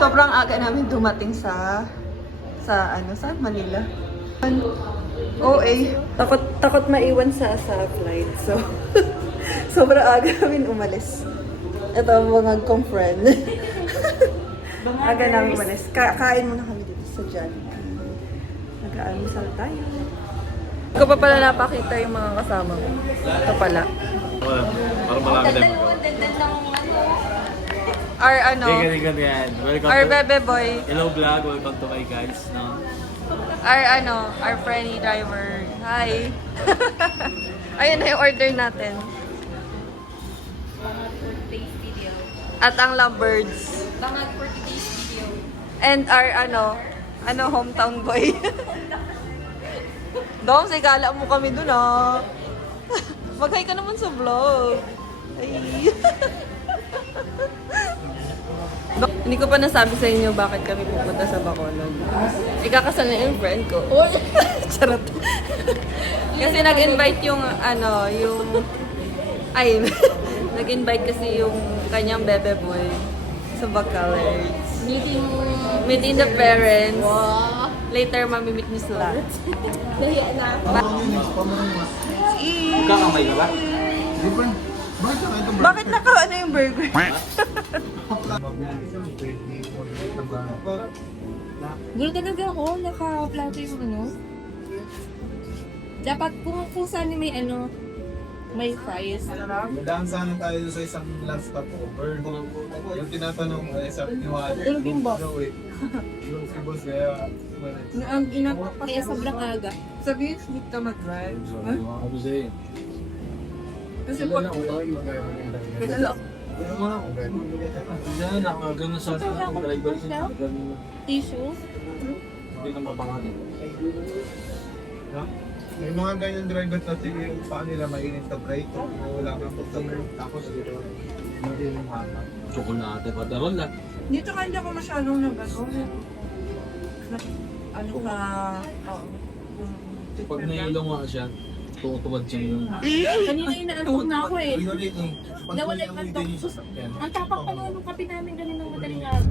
Sobrang aga namin dumating sa Manila. OA. Takot maiwan sa flight. So, sobrang aga namin umalis. Ito ang mga kong friend. Aga namin umalis. Kain muna kami dito sa Jollibee. Nag-aalmusal tayo. Ko pa pala napakita yung mga kasama ko. Ito pala. Parang marami tayong magawa. Our our bebe boy. Hello vlog, welcome to my guys. No? Our friendly driver. Hi. Ayun na yung order natin. At ang lovebirds. Bangag for today's video. And our hometown boy. Dom, sigala mo kami dun ah. Mag-hi ka naman sa vlog. Ay. Hindi ko pa nasabi sa inyo bakit kami pupunta sa Bacolod. Ikakasal na yung friend ko. Charot. Kasi nag-invite nag-invite kasi yung kanyang bebe boy sa Bacolod. Meeting the parents. Wow. Later, mamimit niyo sila. Dahil na. Kakamay ka ba? Bakit yung burger? Gulo talaga ako, naka-plato yung Dapat kung saan may may fries. Madaan sana tayo sa isang last stopover. Yung tinatanong sa niwala. Yung boss. Yung si boss kaya... Ang ginagawa kaya sobrang aga. Sabihin, hindi ka mag-drive. Ano sa'yo? Kasi po, Diyan, nakagano sa driver siya. Tissue. Hindi na mapangalan. May mga ganyan driver kasi yung paa nila mainit sa brake. Wala kang pagsabrake. Tapos dito. Chocolate pa daron lang. dito ka hindi ako masyadong Pag nailong nga siya, tutuwad siya yung... Kanina inaantok na ako eh. Nawala yung antok. Yan. Ang tapak pa nung kape namin ganun ng madaling araw.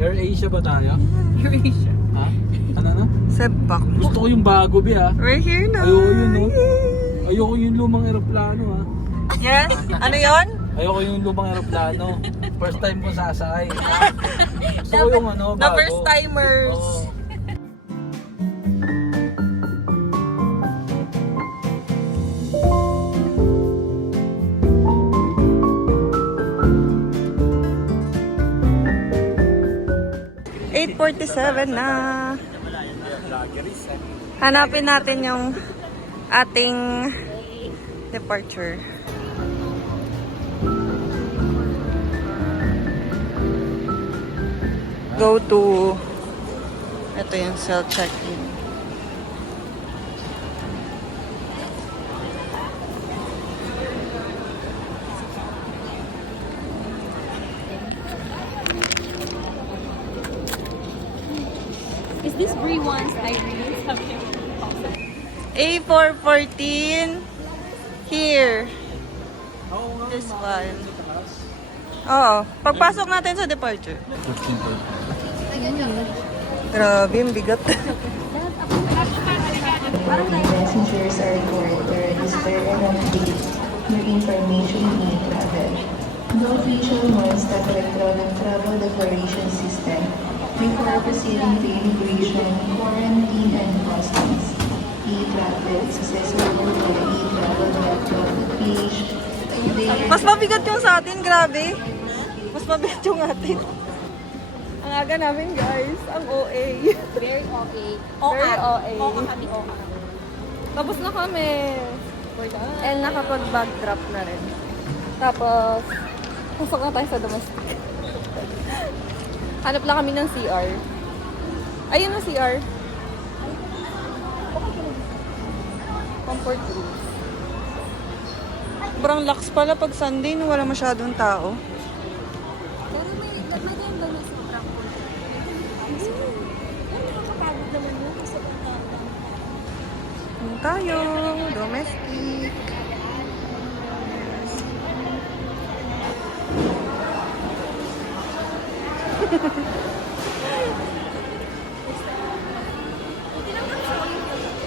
Air Asia ba tayo? Eurasia. Ha? Ano na? Sepak. Gusto ko yung bago ba? We're here na. Ayoko yun, no? Ayoko yung lumang aeroplano, ha? Yes? Ano yon? Ayoko yung lumang aeroplano. First time ko sasakay. Gusto ko yung bago. The first timers. Oo. $8:47 na. Hanapin natin yung ating departure. Go to... Ito yung self-check-in. Is this Brie One's Irene subject? A414. Here. This one. Oo. Pagpasok natin sa departure. Grabe, yung bigat. Passengers are required to register and update your information in travel. No facial one-step electronic travel declaration system before proceeding to immigration, quarantine, and customs. E-travel is accessible via e-travel.gov page. Mas mabigat yung sa atin, grabe. Mas mabigat yung atin. Ang aga namin, guys. Ang OA. Very okay. Very OA. Okay kami, okay. Tapos na kami. And nakapag-bag drop na rin. Tapos, pasok na tayo sa domestic. Hanap lang kami ng CR. Ayun ang CR. Comfort room. Sobrang lax pala pag Sunday no wala masyadong tao. Pero may maganda na sobrang cool. Pero nakakapagod naman yun kasi pagkakataon. Doon tayo. Domestic.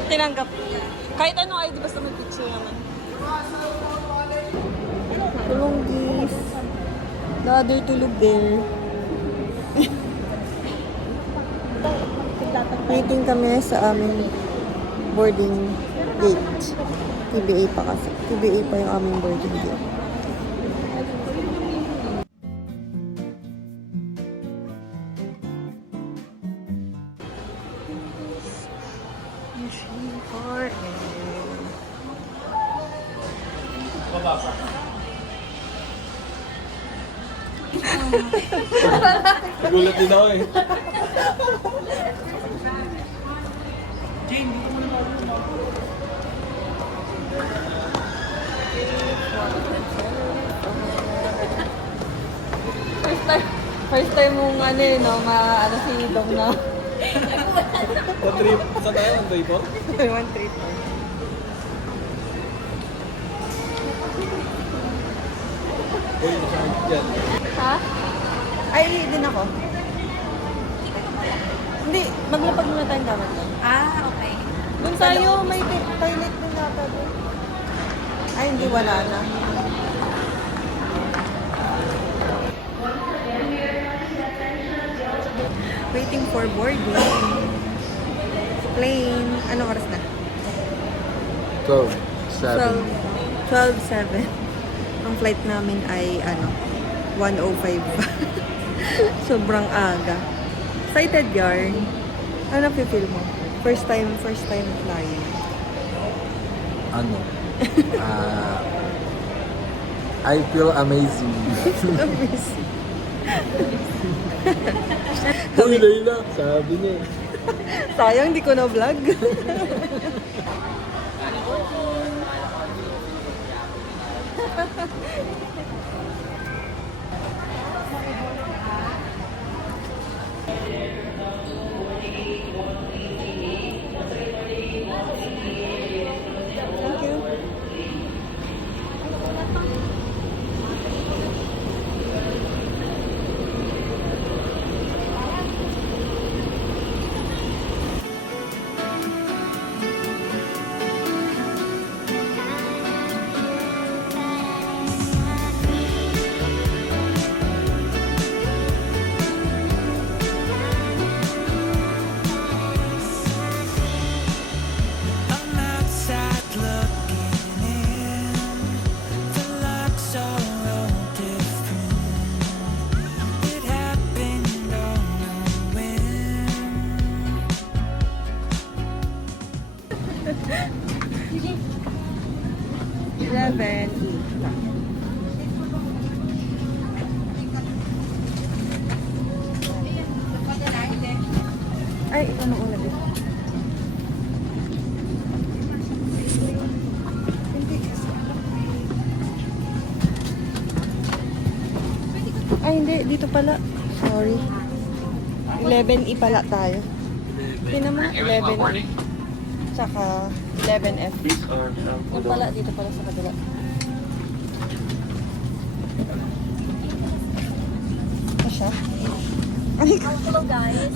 Tinanggap. Kahit ano ID, basta may picture naman. Tulong gis. The other tulog there. Waiting kami sa aming boarding gate. TBA pa kasi. TBA pa yung aming boarding gate. Nagulat din ako eh. First time mong ano eh, no, ano si Dong na. One trip. Saan tayo? Ang day po? One trip. Uy, masakit dyan. Ha? Ay, din ako. Hindi, maglapag muna tayong dapat lang. Ah, okay. Doon tayo, may toilet din nata doon. Ay, hindi, wala na. Waiting for boarding. Plane. Anong oras na? 12. 12:07. Ang flight namin ay 1:05. Sobrang aga. Excited yarn. Ano feel mo? First time flying. Ano? I feel amazing. Amazing. Uy, Layla. Sabi niya eh. Sayang, hindi ko na vlog. I'm outside looking in. The looks are all different. It happened on a whim. Ay, ano una dito? Ay, hindi. Dito pala. Sorry. 11E pala tayo. Tingnan mo, 11E. Tsaka 11F. Yan pala, dito pala sa kabila. Ano siya? Ay, Hello, guys.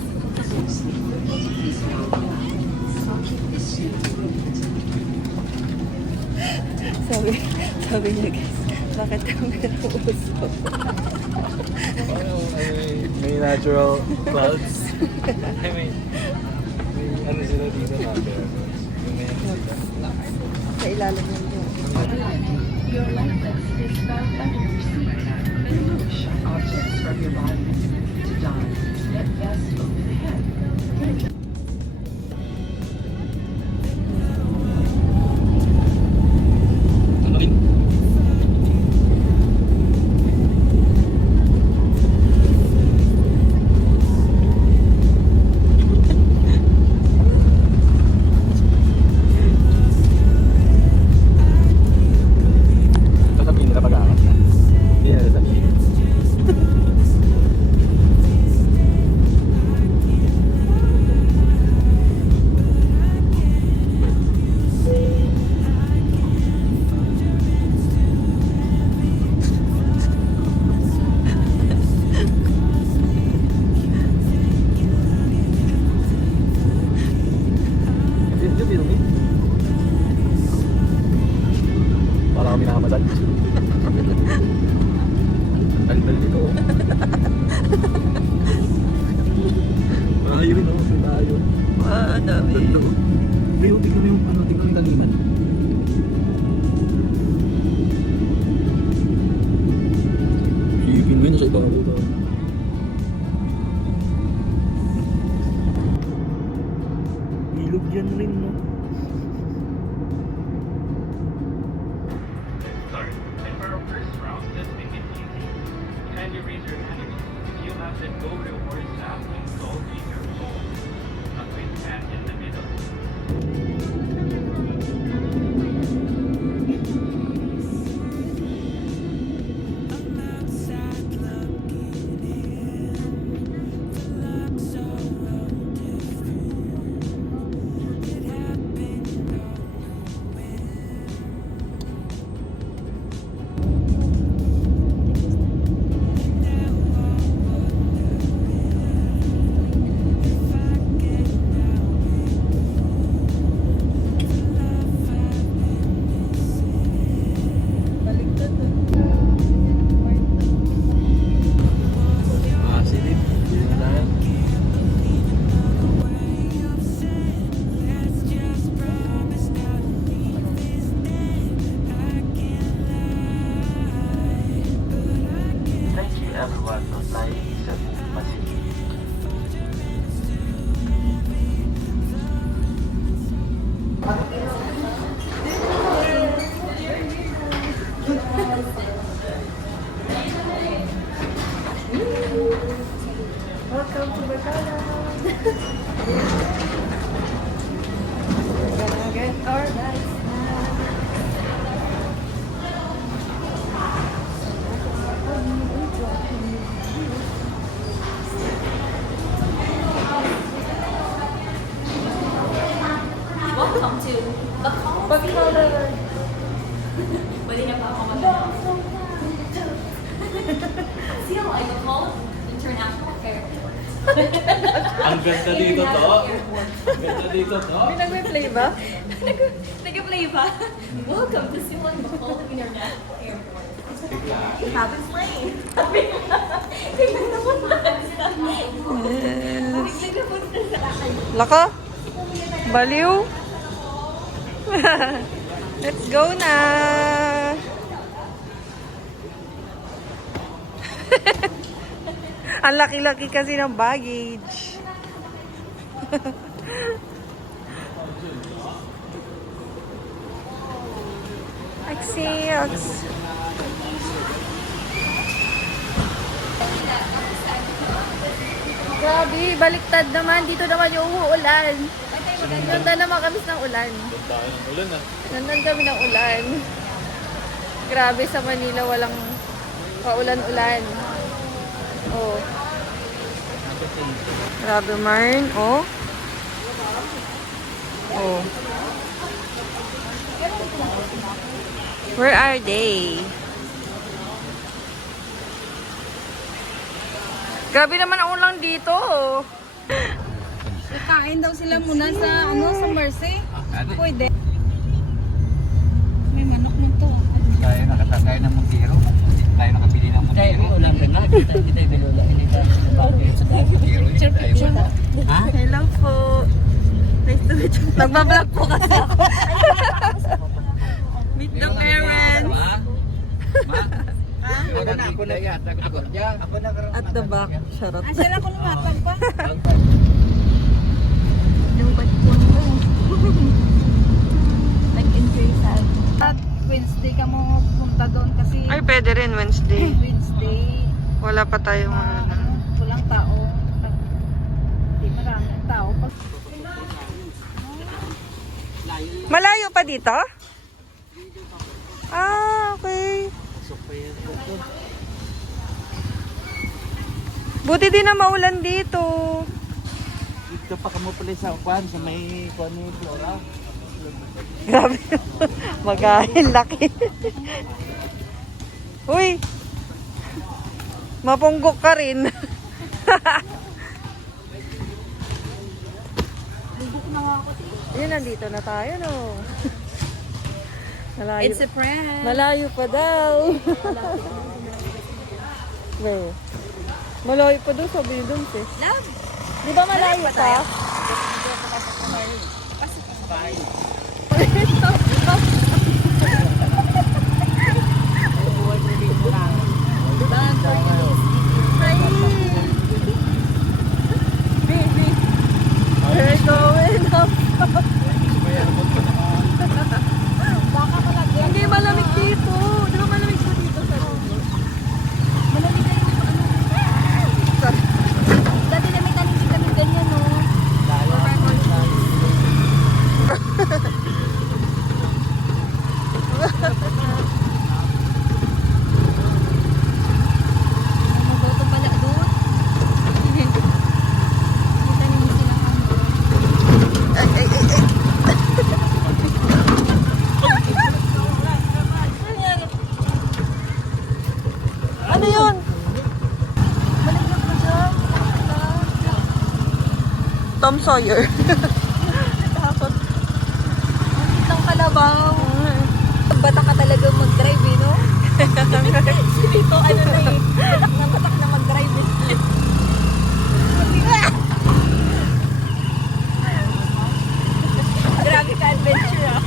sabi niya guys, bakit kami nauuso? May natural clouds. I mean, may ano sila dito na bears. May ano sila. Sa ilalim ng yun. Sasabihin nila pag-aangat na. Hindi nila sabihin. tayo. Ang dami. Totoo. Pero tignan mo yung ano, tignan mo yung taniman. Sipin mo yun, nasa ibabaw ba? Ilog yan rin, no? Sorry. And for our first round, let's make it easy. Kindly raise your hand if you have the Go Rewards app installed in your phone. A quick hand in the middle. I'm outside looking in. The looks so different. It happened, don't know when. Ah, silip. Wala. Let's just promise not to leave this day. I can't lie, but I can't. Thank you everyone for flying Cebu Pacific. Welcome to Bacala. We're gonna get our rice Welcome to Bacala. Pwede na pa ako CLI Bacala International Airport. Ang ganda dito to. Ang ganda dito to. Nagme-play ba? Nag-play pa. Welcome to CLI Bacala International Airport. Happens lane. Tingnan na po Laka? Baliw? Let's go na! Ang laki-laki kasi ng baggage. Axiox. Grabe, baliktad naman. Dito naman yung umuulan. Ganda naman kami ng ulan. Ganda kayo ng ulan ah. Nandun kami ng ulan. Grabe sa Manila, walang paulan-ulan. Oh. Grabe, Marn. Oh. Oh. Where are they? Grabe naman ang ulang dito. Kain daw sila muna sa sa Mercy. Pwede. May manok mo to. Tayo nakatagay ng Montero. Tayo nakabili ng Montero. Tayo ulam rin nga. Kita bilula. Hello po. Nice to meet you. Nagbablog po kasi ako. Meet the parents. At the back. Charot. Sila ko lumatag pa. Nag-enjoy sa At Wednesday ka mo punta doon kasi Ay, pwede rin Wednesday. Wednesday Wala pa tayong walang tao. Hindi maraming tao. Pag Malayo pa dito? Ah, okay. Buti din na maulan dito. Dito pa kamo pala sa upan, sa may kuan ni Flora. Grabe. Magahin laki. Uy. Mapunggok ka rin. Yun, nandito na tayo, no? Malayo. It's a prank. Malayo pa daw. Where? Malayo pa daw, sabi ni Dun, eh. Love. Di ba malayo pa? We're going up. Hindi malamig dito. Di ba malamig po dito sa Malamig na yung ano. Dati namin tanig kami ganyan, no? Maboto pala doon. Kita niyo sila. Ano yun? Tom Sawyer. Takot. Ang kalabaw. Batak ka talaga mag-drive, eh, no? Dito, ano na eh. Batak na mag-drive. Grabe ka adventure, ah.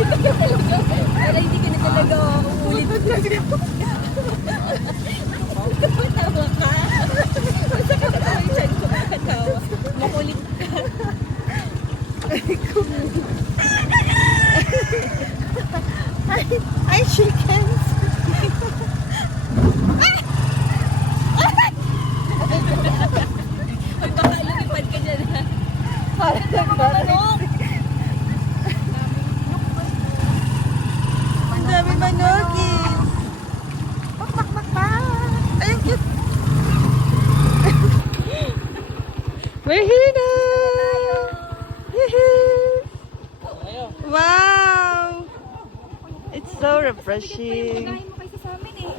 Pero hindi ka na talaga uulit. Tawa ka. Basta ka tawa yung chan ko. Tawa. Makulit ka. Ay, chickens. Ay, baka lumipad ka dyan, ha? Parang Manok! ang dami manogis. Bak, bak, bak, bak. Ay, ang cute. We're here na. Yehey. Wow. It's so refreshing. Pagkain mo kasi sa amin, eh.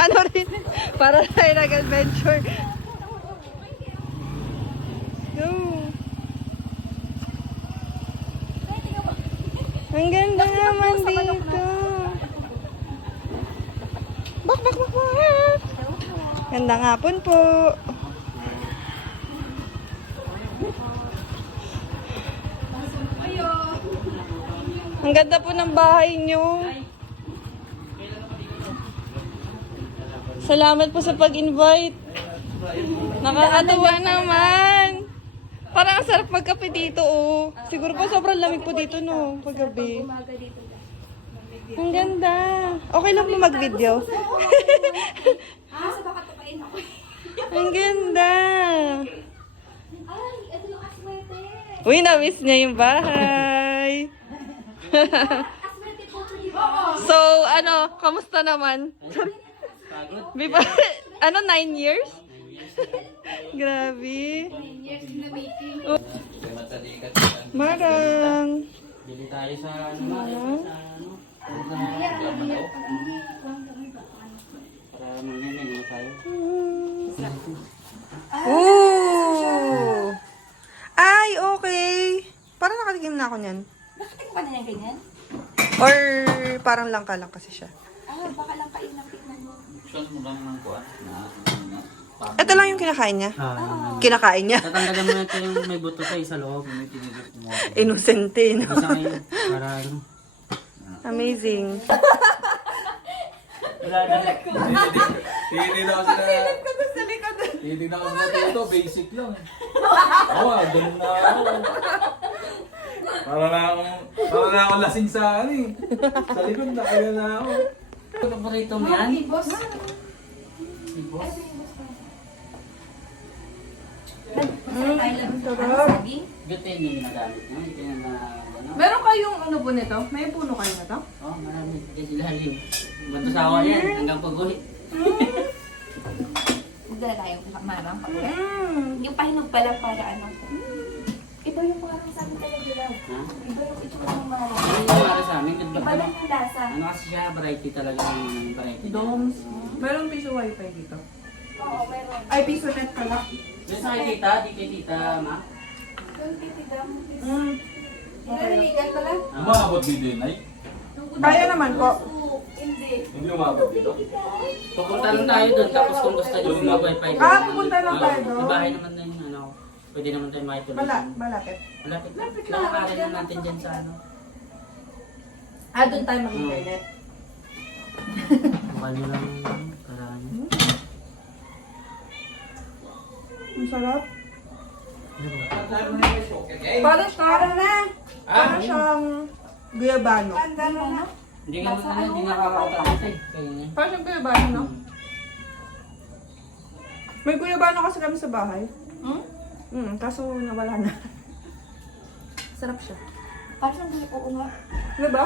Ano rin? Para tayo nag-adventure. Go. Ang ganda naman dito. Bak, bak, bak, bak. Gandang hapon po. Ang ganda po ng bahay nyo. Salamat po sa pag-invite. Nakakatuwa naman. Parang ang sarap magkape dito, oh. Siguro po sobrang lamig po dito, no? Paggabi. Ang ganda. Okay lang po mag-video. Sa baka tukain ako. Ang ganda. Ay, ito yung aswete. Uy, na-miss niya yung bahay. Aswete po ito, di ba? So, ano, kamusta naman? Biba, ano, 9 years? Grabe. Yes, in the making. Marang. Bili tayo sa Marang. para mangingi tayo. Ooh! Ay, okay. Parang nakatikim na ako niyan. Nakatikim pa na yan ganyan? Or parang langka lang kasi siya. Ah, baka lang kain ng tikman mo. Gusto mo lang ng kuwan? Ito lang yung kinakain niya. Kinakain niya. Tatanggalan mo natin yung may buto sa isa loob, may tinigit mo. Inosente, no? Isa kayo, para ano. Amazing. Hindi na kasi Hindi na kasi natin ito, basic lang. Oo, ganun na ako. Para na akong lasing sa ano eh. Sa likod na kaya na ako. Paborito mo yan? Boss. I love saging. Gutin yung nagamit nyo, ito yung ano. Meron kayong ano po nito? May puno kayo na to? Oh, marami. Kasi lalim. Banto sa awa yan, hanggang pag-ulit. Magdala tayo marang pag-uwi. Yung pahinog pa lang para ano. Iba yung marang sa amin talaga lang. Ha? Iba yung itsura ng marang. Ano yung para sa amin? Good Iba ba? lang yung lasa. Ano kasi siya, variety talaga yung variety. Domes. Meron piso wifi dito. Oo, meron. Ay, piso net pala. Doon sa kay tita, di kay tita, ma? Umabot dito yun, ay? Kaya naman po. Hindi umabot dito. Pupunta lang tayo doon, tapos kung gusto nyo mag-wifi. Pupunta lang tayo doon. Sa bahay naman na yun, ano. Pwede naman tayo makituloy. Malapit. Malapit. Nakakarin lang natin dyan sa ano. Doon tayo mag-internet. Mukha nyo lang karaan. Ang sarap. Parang Parang siyang guyabano. Hindi ka naman hindi nakakatakas eh. Kaya nga. Parang siyang guyabano, no? May guyabano kasi kami sa bahay. Kaso nawala na. Sarap siya. Parang oo nga. Diba?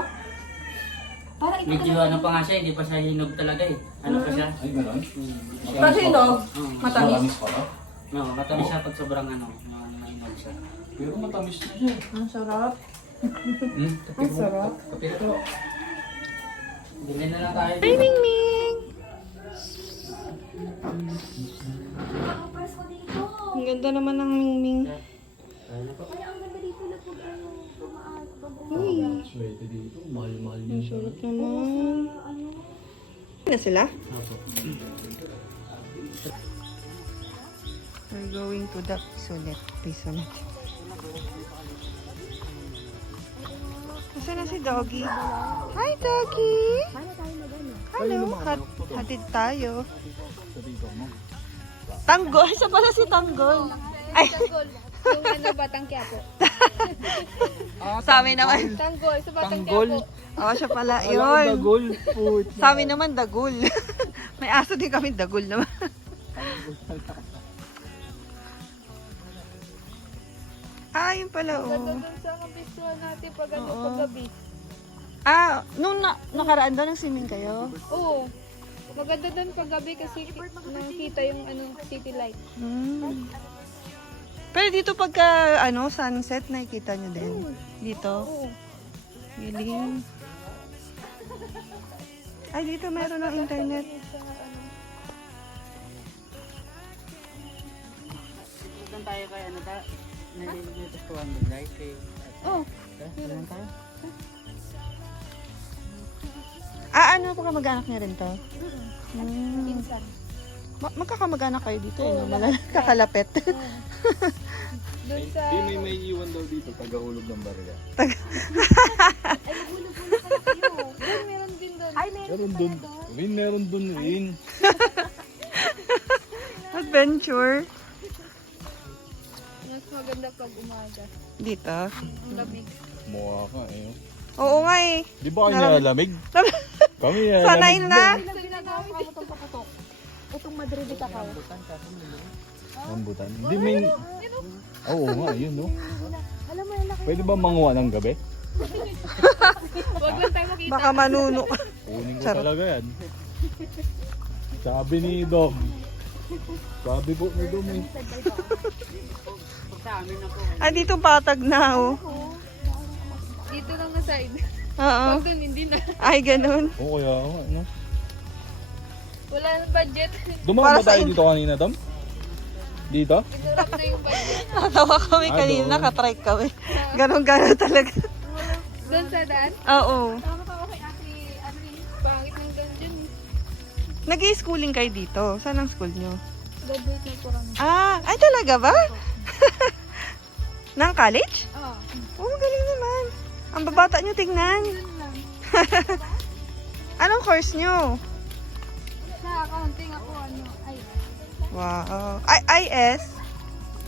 Parang ito Medyo ano pa nga siya, hindi pa siya hinog talaga eh. Ano pa siya? Ay, gano'n? Kasi hinog, Oo. matamis. Matamis pala. No, matamis siya pag sobrang ano, mahinog siya. Pero matamis na siya. Ang sarap. Hmm? Ang sarap. Kapit ko. Bili na lang tayo. Hi, Ming Ming! Ang ganda naman ng Ming Ming. Swerte dito. Mahal-mahal Ang sarap naman. Na sila? We're going to the Pisonet. Nasaan na si Doggy? Hi, Doggy! Hello! Hatid tayo. Tanggol! Siya pala si Tanggol. Ay! Yung ano, Batang Quiapo. Sa amin naman. Tanggol, sa Batang Quiapo. Oo, siya pala. Yun. Sa amin naman, Dagul. May aso din kami, Dagul naman. Yun pala, Ganda dun sa kabisuan natin pag ano, Oo. paggabi. Nung nakaraan daw, nagsimming kayo? Oo. Maganda dun paggabi kasi nakikita yung ano, city light. Pero dito pagka, sunset, nakikita nyo din. Dito. Oo. Galing. Ay, dito meron ng internet. Saan tayo kay ano ta? Nalilimutan ko ang mag-live kay... Oh. Saan tayo? Ano pa kamag-anak niya rin to? Minsan. Magkakamag-anak kayo dito, kakalapit. Dun sa... may iwan daw dito. Tagahulog ng barya. Ay, nagulog muna pala kayo. Dun, meron din dun. Ay, Meron dun. Meron dun rin. Adventure. Mas maganda pag umaga. Dito. Ang lamig. Mukha ka eh. Oo nga eh. Di ba kayo nalamig? Kami Sanay na. Ilang ginagawa ko itong paputok. Itong madridita ka. Rambutan. Hindi may... Oo nga, yun no. Alam mo yung laki. Pwede ba manguha ng gabi? Huwag lang tayo makita. Baka manuno. Kunin ko Charot. talaga yan. Sabi ni Dom. Sabi po ni Dom eh. Dito patag na oh. Dito lang na side. Oo. Pag dun, hindi na. Ay, ganun. Oo kaya nga, no? Wala na budget. Dumaan Para ba sa tayo dito kanina, Dom? Dito? Inurap na yung budget. Natawa kami kanina, doon. nakatrike kami. Ganon-ganon talaga. Doon sa daan. Oo. Tama pa ako kay Ate, ano yun, pangit ng dungeon. Nag-i-schooling kayo dito. Saan ang school nyo? Graduate na po kami. Ay talaga ba? Nang college? Oo. Oo, galing naman. Ang babata nyo tingnan. Yun lang. Anong course nyo? Sa accounting ako, ano, ay, Wow. IS?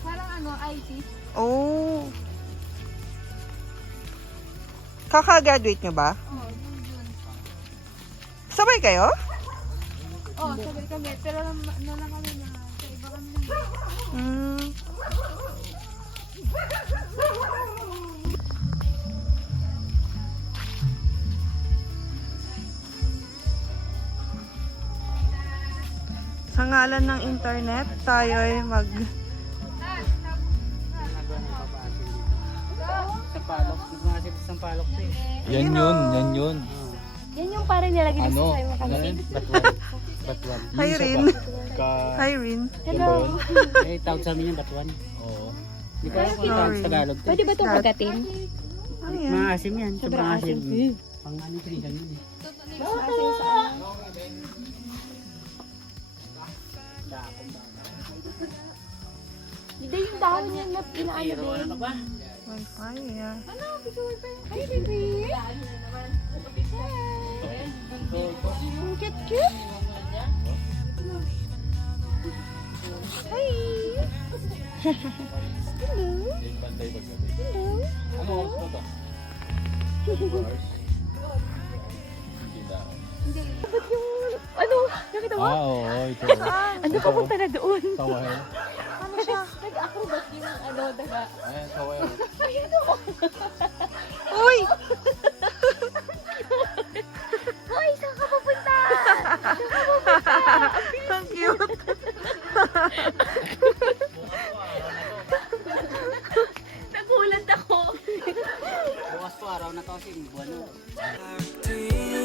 parang ano, IT. Oh. Kaka-graduate nyo ba? Oo, dun. Sabay kayo? Oo, sabay kami. Pero ano lang kami na, sa iba kami na. Hmm. Sa ngalan ng internet, tayo ay Sa palok. Mga sa palok to eh. Yan yun, yan yun. Yan yung parang nilagay dito Ano? sa iyo. Ano yun? Batuan. Batuan. Hi, Rin. Ka... Hi, Rin. Yan ba yun? Eh, tawag sa amin yung batuan. Oo. Hindi ko alam kung tawag sa Tagalog. Pwede ba itong kagatin? Ano yan? Mga asim yan. Sobrang asim. asim. Pang ano sinigang yun eh. Hindi yung dahon niya na inaano Pero din. ano ba? Wi-Fi, yeah. Hi, baby! Ang cute-cute! Hi! Hello! Yung bantay paggabi. Hello! Ano oras ba to? 2 hours? Hindi na. Ba't yung, ano, nakita mo? Oo, ito. Ano papunta na doon? Saway. Ano siya? Nag-acrobat yung ano, daga. Ayan, saway. Ayun o! Uy! Hoy, saan ka papunta? Ang cute. Nagulat ako. Bukas po araw na to kasi buwan na. Do you